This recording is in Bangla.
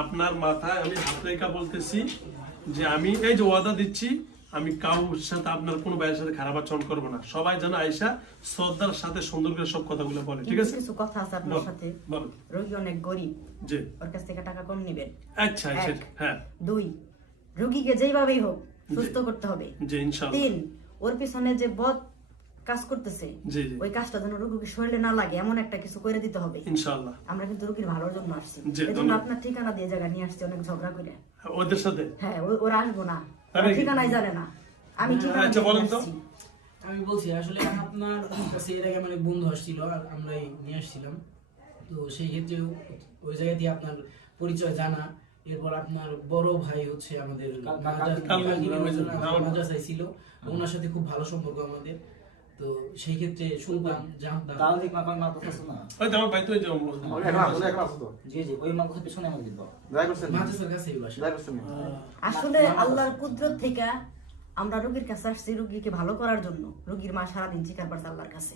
আপনার মাথায় আমি হাত রেখা বলতেছি যে আমি এই যে ওয়াদা দিচ্ছি, আমি কাউর সাথে আপনার কোনো ভাইয়ের সাথে খারাপ আচরণ করবো না। সবাই যেন আয়সা শ্রদ্ধার সাথে সুন্দর করে সব কথাগুলো বলে, ঠিক আছে? কিছু কথা আছে আপনার সাথে। রোগী অনেক গরিব, জি, ওর কাছ থেকে টাকা কম নেবেন। আচ্ছা আচ্ছা, হ্যাঁ। 2, রোগীকে যেইভাবেই হোক সুস্থ করতে হবে। জি ইনশাআল্লাহ। 3, ওর পিছনে যে বদ কাজ করতেছে জি জি ওই কাজটা যেন রোগীকে শরীরে না লাগে এমন একটা কিছু করে দিতে হবে ইনশাআল্লাহ। আমরা কিন্তু রোগীর ভালোর জন্য আসছি, জি, এজন্য আপনার ঠিকানা দিয়ে জায়গা নিয়ে আসছি অনেক ঝগড়া করে। ওদের সাথে হ্যাঁ, ওরা আসবো না, আরে কি? ঠিকানাই জানে না, আমি ঠিকানা আচ্ছা, দিয়ে বলেন তো। আসছি। আমি বলছি আসলে আপনার কাছে এর আগে আমার এক বন্ধু আসছিল আর আমরাই নিয়ে আসছিলাম, তো সেই ক্ষেত্রে ওই জায়গা দিয়ে আপনার পরিচয় জানা। এরপর আপনার বড় ভাই হচ্ছে আমাদের মাদ্রাসায় ছিল, ওনার সাথে খুব ভালো সম্পর্ক আমাদের। তো সেই ক্ষেত্রে শুনতাম জানতাম। তাহলে মাকাল মাদ্রাসা আছে না? ওই তো আমার ভাই তো এই যে জি জি, ওই মাদ্রাসার পিছনে আমাদের দিব। মাদ্রাসার কাছেই বাসা। আসলে আল্লাহর কুদরত থেকে আমরা রোগীর কাছে আসছি রোগীকে ভালো করার জন্য। রোগীর মা সারাদিন চিকার পারছে আল্লাহর কাছে।